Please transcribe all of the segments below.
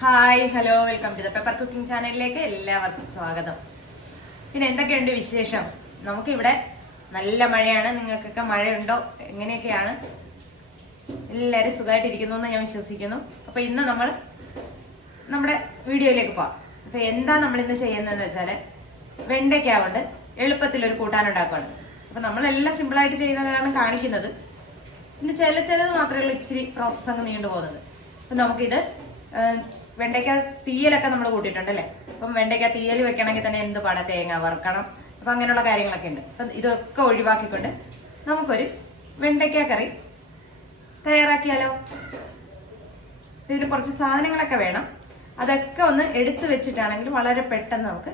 Hi hello welcome to the paper cooking ചാനലിലേക്ക് എല്ലാവർക്കും സ്വാഗതം. പിന്നെ എന്തൊക്കെയുണ്ട് വിശേഷം? നമുക്കിവിടെ നല്ല മഴയാണ്. നിങ്ങൾക്കൊക്കെ മഴയുണ്ടോ? എങ്ങനെയൊക്കെയാണ്? എല്ലാവരും സുഖമായിട്ടിരിക്കുന്നു എന്ന് ഞാൻ വിശ്വസിക്കുന്നു. അപ്പോൾ ഇന്ന് നമ്മൾ നമ്മുടെ വീഡിയോയിലേക്ക് പോവാം. അപ്പോൾ എന്താ നമ്മൾ ഇന്ന് ചെയ്യുന്നതെന്ന് വെച്ചാൽ വെണ്ടയ്ക്ക കൊണ്ട് കൂട്ടാൻ ഉണ്ടാക്കുകയാണ് അപ്പോൾ നമ്മളെല്ലാം സിമ്പിളായിട്ട് ചെയ്യുന്നതാണ് കാണിക്കുന്നത് പിന്നെ ചില ചിലത് മാത്രമേ ഉള്ളൂ ഇച്ചിരി പ്രോസസ്സ് അങ്ങ് നീണ്ടു പോകുന്നത് അപ്പം നമുക്കിത് വെണ്ടയ്ക്ക തീയലൊക്കെ നമ്മൾ കൂട്ടിയിട്ടുണ്ട് അല്ലേ അപ്പം വെണ്ടയ്ക്ക തീയൽ വെക്കണമെങ്കിൽ തന്നെ എന്ത് പാട? തേങ്ങ വറുക്കണം. അപ്പം അങ്ങനെയുള്ള കാര്യങ്ങളൊക്കെ ഉണ്ട്. അപ്പം ഇതൊക്കെ ഒഴിവാക്കിക്കൊണ്ട് നമുക്കൊരു വെണ്ടയ്ക്ക കറി തയ്യാറാക്കിയാലോ? ഇതിന് കുറച്ച് സാധനങ്ങളൊക്കെ വേണം. അതൊക്കെ ഒന്ന് എടുത്തു വെച്ചിട്ടാണെങ്കിൽ വളരെ പെട്ടെന്ന് നമുക്ക്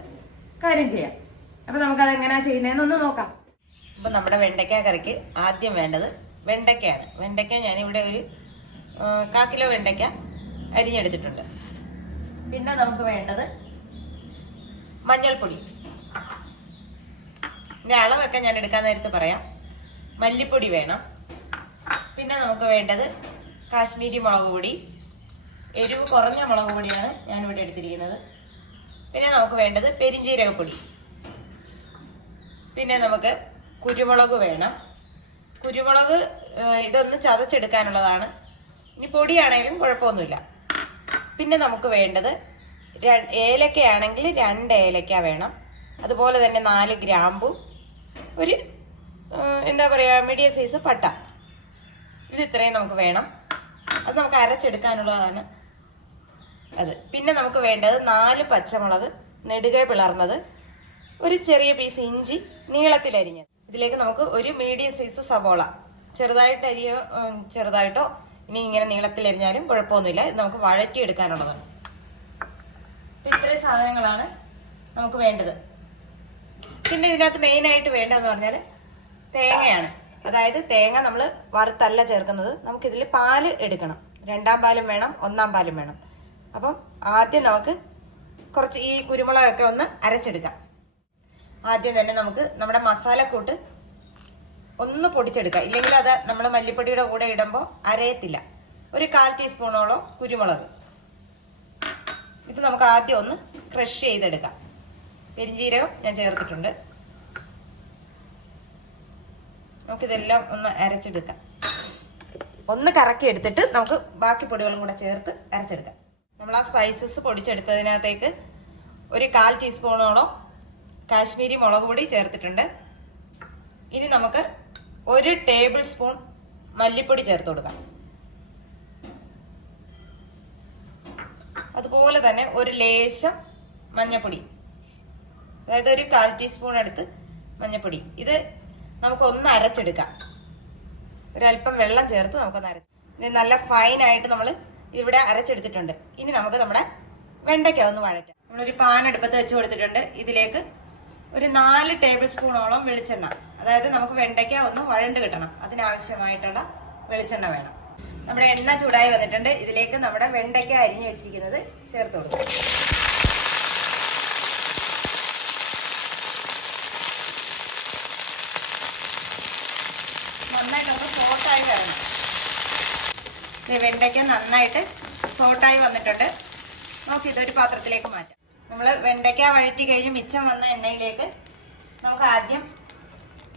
കാര്യം ചെയ്യാം. അപ്പം നമുക്കത് എങ്ങനെയാണ് ചെയ്യുന്നതെന്ന് ഒന്ന് നോക്കാം. അപ്പം നമ്മുടെ വെണ്ടയ്ക്ക കറിക്ക് ആദ്യം വേണ്ടത് വെണ്ടയ്ക്കയാണ്. വെണ്ടയ്ക്ക ഞാനിവിടെ ഒരു കാക്കിലോ വെണ്ടയ്ക്ക അരിഞ്ഞെടുത്തിട്ടുണ്ട്. പിന്നെ നമുക്ക് വേണ്ടത് മഞ്ഞൾപ്പൊടി. ഇതിന്റെ അളവൊക്കെ ഞാൻ എടുക്കാൻ നേരത്ത് പറയാം. മല്ലിപ്പൊടി വേണം. പിന്നെ നമുക്ക് വേണ്ടത് കാശ്മീരി മുളക് പൊടി. എരിവ് കുറഞ്ഞ മുളക് പൊടിയാണ് ഞാനിവിടെ എടുത്തിരിക്കുന്നത്. പിന്നെ നമുക്ക് വേണ്ടത് പെരിഞ്ജീരകപ്പൊടി പിന്നെ നമുക്ക് കുരുമുളക് വേണം. കുരുമുളക് ഇതൊന്ന് ചതച്ചെടുക്കാനുള്ളതാണ്. ഇനി പൊടിയാണെങ്കിലും കുഴപ്പമൊന്നുമില്ല. പിന്നെ നമുക്ക് വേണ്ടത് ഏലക്കയാണെങ്കിൽ രണ്ട് ഏലക്ക വേണം. അതുപോലെ തന്നെ നാല് ഗ്രാമ്പു ഒരു എന്താ പറയുക മീഡിയം സൈസ് പട്ട. ഇത് ഇത്രയും നമുക്ക് വേണം. അത് നമുക്ക് അരച്ചെടുക്കാനുള്ളതാണ്. അത്. പിന്നെ നമുക്ക് വേണ്ടത് നാല് പച്ചമുളക് നെടുക പിളർന്നത് ഒരു ചെറിയ പീസ് ഇഞ്ചി നീളത്തിലരിഞ്ഞത് ഇതിലേക്ക് നമുക്ക് ഒരു മീഡിയം സൈസ് സവോള. ചെറുതായിട്ട് അരിയോ ചെറുതായിട്ടോ ഇനി ഇങ്ങനെ നീളത്തിലരിഞ്ഞാലും കുഴപ്പമൊന്നുമില്ല. ഇത് നമുക്ക് വഴറ്റിയെടുക്കാനുള്ളതാണ്. അപ്പം ഇത്രയും സാധനങ്ങളാണ് നമുക്ക് വേണ്ടത്. പിന്നെ ഇതിനകത്ത് മെയിനായിട്ട് വേണ്ടതെന്ന് പറഞ്ഞാൽ തേങ്ങയാണ്. അതായത് തേങ്ങ നമ്മൾ വറുത്തല്ല ചേർക്കുന്നത്. നമുക്കിതിൽ പാൽ എടുക്കണം. രണ്ടാം പാലും വേണം ഒന്നാം പാലും വേണം. അപ്പം ആദ്യം നമുക്ക് കുറച്ച് ഈ കുരുമുളകൊക്കെ ഒന്ന് അരച്ചെടുക്കാം. ആദ്യം തന്നെ നമുക്ക് നമ്മുടെ മസാലക്കൂട്ട് ഒന്ന് പൊടിച്ചെടുക്കുക. ഇല്ലെങ്കിൽ അത് നമ്മൾ മല്ലിപ്പൊടിയുടെ കൂടെ ഇടുമ്പോൾ അരയത്തില്ല. ഒരു കാൽ ടീസ്പൂണോളം കുരുമുളക്. ഇത് നമുക്ക് ആദ്യം ഒന്ന് ക്രഷ് ചെയ്തെടുക്കാം. പെരിഞ്ജീരകം ഞാൻ ചേർത്തിട്ടുണ്ട്. നമുക്കിതെല്ലാം ഒന്ന് അരച്ചെടുക്കാം. ഒന്ന് കറക്കി എടുത്തിട്ട് നമുക്ക് ബാക്കി പൊടികളും കൂടെ ചേർത്ത് അരച്ചെടുക്കാം. നമ്മൾ ആ സ്പൈസസ് പൊടിച്ചെടുത്തതിനകത്തേക്ക് ഒരു കാൽ ടീസ്പൂണോളം കാശ്മീരി മുളക് പൊടി ചേർത്തിട്ടുണ്ട്. ഇനി നമുക്ക് ഒരു ടേബിൾ സ്പൂൺ മല്ലിപ്പൊടി ചേർത്ത് കൊടുക്കാം. അതുപോലെ തന്നെ ഒരു ലേശം മഞ്ഞപ്പൊടി. അതായത് ഒരു കാൽ ടീസ്പൂൺ എടുത്ത് മഞ്ഞപ്പൊടി. ഇത് നമുക്ക് ഒന്ന് അരച്ചെടുക്കാം. ഒരല്പം വെള്ളം ചേർത്ത് നമുക്കൊന്ന് അരച്ച് ഇത് നല്ല ഫൈൻ ആയിട്ട് നമ്മൾ ഇവിടെ അരച്ചെടുത്തിട്ടുണ്ട്. ഇനി നമുക്ക് നമ്മുടെ വെണ്ടയ്ക്ക ഒന്ന് വഴറ്റാം. നമ്മളൊരു പാൻ അടുപ്പത്ത് വെച്ച് കൊടുത്തിട്ടുണ്ട്. ഇതിലേക്ക് ഒരു നാല് ടേബിൾ സ്പൂണോളം വെളിച്ചെണ്ണ. അതായത് നമുക്ക് വെണ്ടയ്ക്ക ഒന്ന് വഴണ്ട് കിട്ടണം. അതിനാവശ്യമായിട്ടുള്ള വെളിച്ചെണ്ണ വേണം. നമ്മുടെ എണ്ണ ചൂടായി വന്നിട്ടുണ്ട്. ഇതിലേക്ക് നമ്മുടെ വെണ്ടയ്ക്ക അരിഞ്ഞു വെച്ചിരിക്കുന്നത് ചേർത്ത് കൊടുക്കും. ഈ വെണ്ടയ്ക്ക നന്നായിട്ട് സോട്ടായി വന്നിട്ടുണ്ട്. നമുക്ക് ഇതൊരു പാത്രത്തിലേക്ക് മാറ്റാം. നമ്മൾ വെണ്ടയ്ക്ക വഴറ്റി കഴിഞ്ഞ് മിച്ചം വന്ന എണ്ണയിലേക്ക് നമുക്ക് ആദ്യം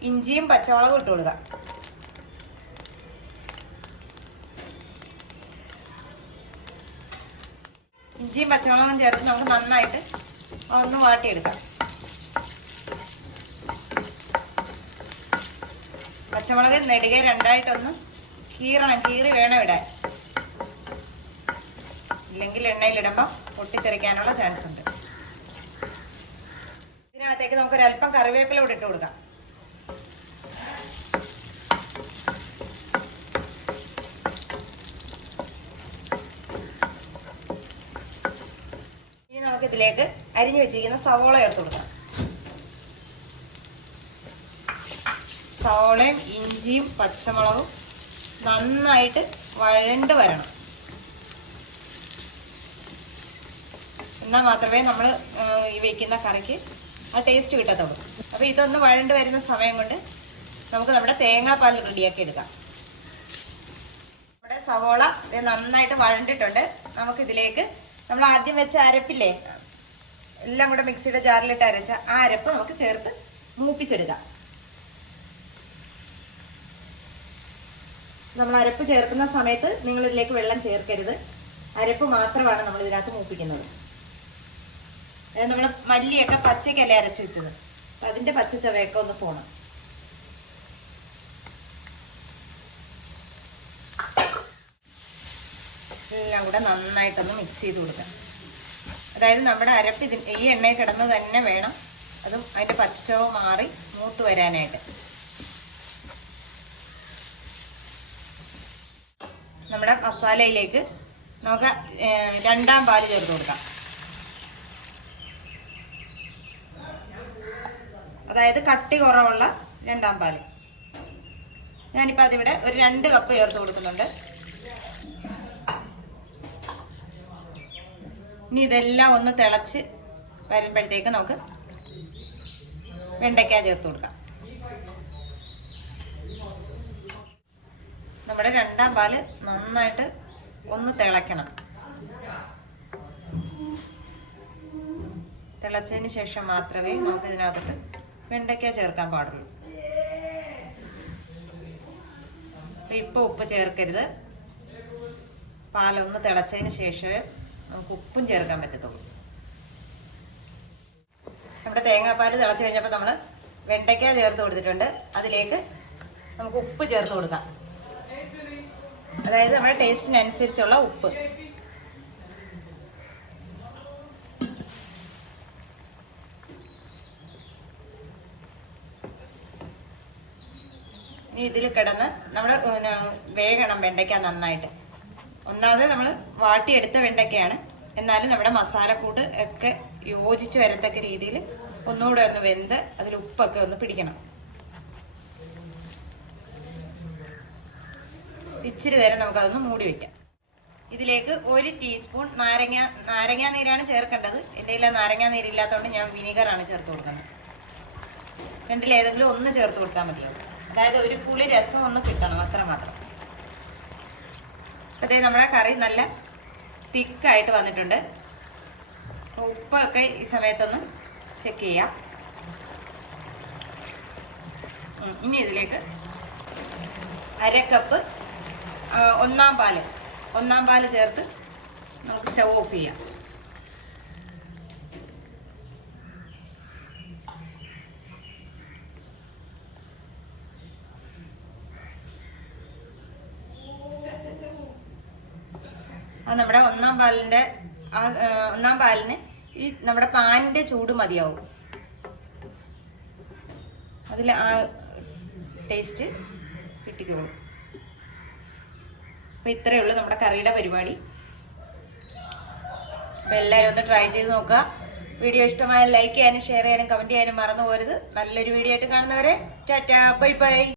ഇഞ്ചിയും പച്ചമുളകും ഇട്ട് കൊടുക്കാം. ഇഞ്ചിയും പച്ചമുളകും ചേർത്ത് നമുക്ക് നന്നായിട്ട് ഒന്ന് വാട്ടിയെടുക്കാം. പച്ചമുളക് നെടുകെ രണ്ടായിട്ടൊന്ന് കീറണം. കീറി വേണം ഇടാൻ. ഇല്ലെങ്കിൽ എണ്ണയിലിടുമ്പോൾ പൊട്ടിത്തെറിക്കാനുള്ള ചാൻസ് ഉണ്ട് ഇതിനകത്തേക്ക് നമുക്ക് ഒരല്പം കറിവേപ്പില കൂടെ ഇട്ട് കൊടുക്കാം. ഇനി നമുക്ക് ഇതിലേക്ക് അരിഞ്ഞു വെച്ചിരിക്കുന്ന സവോള ചേർത്ത് കൊടുക്കാം. സവോളയും ഇഞ്ചിയും പച്ചമുളകും നന്നായിട്ട് വഴണ്ട് വരണം. എന്നാൽ മാത്രമേ നമ്മൾ ഈ വയ്ക്കുന്ന കറിക്ക് ആ ടേസ്റ്റ് കിട്ടത്തുള്ളൂ. അപ്പോൾ ഇതൊന്ന് വഴണ്ട് വരുന്ന സമയം കൊണ്ട് നമുക്ക് നമ്മുടെ തേങ്ങാപ്പാൽ റെഡിയാക്കി എടുക്കാം. നമ്മുടെ സവോള നന്നായിട്ട് വഴണ്ടിട്ടുണ്ട്. നമുക്കിതിലേക്ക് നമ്മൾ ആദ്യം വെച്ച അരപ്പില്ലേ എല്ലാം കൂടെ മിക്സിയുടെ ജാറിലിട്ട് അരച്ച ആ അരപ്പ് നമുക്ക് ചേർത്ത് മൂപ്പിച്ചെടുക്കാം. നമ്മൾ അരപ്പ് ചേർക്കുന്ന സമയത്ത് നിങ്ങൾ ഇതിലേക്ക് വെള്ളം ചേർക്കരുത്. അരപ്പ് മാത്രമാണ് നമ്മൾ ഇതിനകത്ത് മൂപ്പിക്കുന്നത്. അതായത് നമ്മൾ മല്ലിയൊക്കെ പച്ചക്കല്ലേ അരച്ചു വെച്ചത്. അപ്പൊ അതിന്റെ പച്ച ചവയൊക്കെ ഒന്ന് പോണം. എല്ലാം കൂടെ നന്നായിട്ടൊന്ന് മിക്സ് ചെയ്ത് കൊടുക്കാം. അതായത് നമ്മുടെ അരപ്പ് ഇതിൽ ഈ എണ്ണയിൽ കിടന്ന് തന്നെ വേണം. അതും അതിന്റെ പച്ചച്ചവ് മാറി മൂത്ത് വരാനായിട്ട്. നമ്മുടെ മസാലയിലേക്ക് നമുക്ക് രണ്ടാം പാൽ ചേർത്ത് കൊടുക്കാം. അതായത് കട്ടി കുറവുള്ള രണ്ടാം പാൽ. ഞാനിപ്പോൾ അതിവിടെ ഒരു രണ്ട് കപ്പ് ചേർത്ത് കൊടുക്കുന്നുണ്ട്. ഇനി ഇതെല്ലാം ഒന്ന് തിളച്ച് വരുമ്പോഴത്തേക്ക് നമുക്ക് വെണ്ടയ്ക്ക ചേർത്ത് കൊടുക്കാം. നമ്മുടെ രണ്ടാം പാൽ നന്നായിട്ട് ഒന്ന് തിളയ്ക്കണം. തിളച്ചതിന് ശേഷം മാത്രമേ നമുക്ക് ഇതിനകത്തോട്ട് വെണ്ടയ്ക്ക ചേർക്കാൻ പാടുള്ളൂ. ഇപ്പൊ ഉപ്പ് ചേർക്കരുത്. പാലൊന്ന് തിളച്ചതിന് ശേഷമേ നമുക്ക് ഉപ്പും ചേർക്കാൻ പറ്റത്തുള്ളൂ. നമ്മുടെ തേങ്ങാപ്പാൽ തിളച്ച് കഴിഞ്ഞപ്പോൾ നമ്മൾ വെണ്ടയ്ക്ക ചേർത്ത് കൊടുത്തിട്ടുണ്ട്. അതിലേക്ക് നമുക്ക് ഉപ്പ് ചേർത്ത് കൊടുക്കാം. അതായത് നമ്മുടെ ടേസ്റ്റിനനുസരിച്ചുള്ള ഉപ്പ്. ഇനി ഇതിൽ കിടന്ന് നമ്മൾ വേഗണം വെണ്ടയ്ക്ക നന്നായിട്ട്. ഒന്നാമത് നമ്മൾ വാട്ടിയെടുത്ത വെണ്ടയ്ക്കയാണ്. എന്നാലും നമ്മുടെ മസാലക്കൂട്ട് ഒക്കെ യോജിച്ച് വരത്തക്ക രീതിയിൽ ഒന്നുകൂടെ ഒന്ന് വെന്ത് അതിൽ ഉപ്പൊക്കെ ഒന്ന് പിടിക്കണം. ഇച്ചിരി നേരം നമുക്കതൊന്ന് മൂടി വെക്കാം. ഇതിലേക്ക് ഒരു ടീസ്പൂൺ നാരങ്ങ നാരങ്ങാ നീരാണ് ചേർക്കേണ്ടത്. എന്റെ കയ്യിൽ നാരങ്ങാ നീരില്ലാത്തതുകൊണ്ട് ഞാൻ വിനീഗറാണ് ചേർത്ത് കൊടുക്കുന്നത്. രണ്ടിലേതെങ്കിലും ഒന്ന് ചേർത്ത് കൊടുത്താൽ മതിയാവും. അതായത് ഒരു പുളി രസം ഒന്ന് കിട്ടണം അത്ര മാത്രം. അതേ നമ്മുടെ കറി നല്ല തിക്കായിട്ട് വന്നിട്ടുണ്ട്. ഉപ്പൊക്കെ ഈ സമയത്തൊന്ന് ചെക്ക് ചെയ്യാം. ഇനി ഇതിലേക്ക് അര കപ്പ് ഒന്നാം പാൽ. ഒന്നാം പാൽ ചേർത്ത് നമുക്ക് സ്റ്റവ് ഓഫ് ചെയ്യാം. അത് നമ്മുടെ ഒന്നാം പാലിന്റെ ആ, ഒന്നാം പാലിന് ഈ നമ്മുടെ പാനിന്റെ ചൂട് മതിയാവും. അതിൽ ആ ടേസ്റ്റ് കിട്ടിക്കോളും. അപ്പോൾ ഇത്രയേ ഉള്ളൂ നമ്മുടെ കറിയുടെ പരിപാടി. അപ്പോൾ എല്ലാവരും ഒന്ന് ട്രൈ ചെയ്ത് നോക്കുക. വീഡിയോ ഇഷ്ടമായാൽ ലൈക്ക് ചെയ്യാനും ഷെയർ ചെയ്യാനും കമന്റ് ചെയ്യാനും മറന്നു പോരുത് നല്ലൊരു വീഡിയോ ആയിട്ട് കാണുന്നവരെ ടാറ്റാ ബൈ ബൈ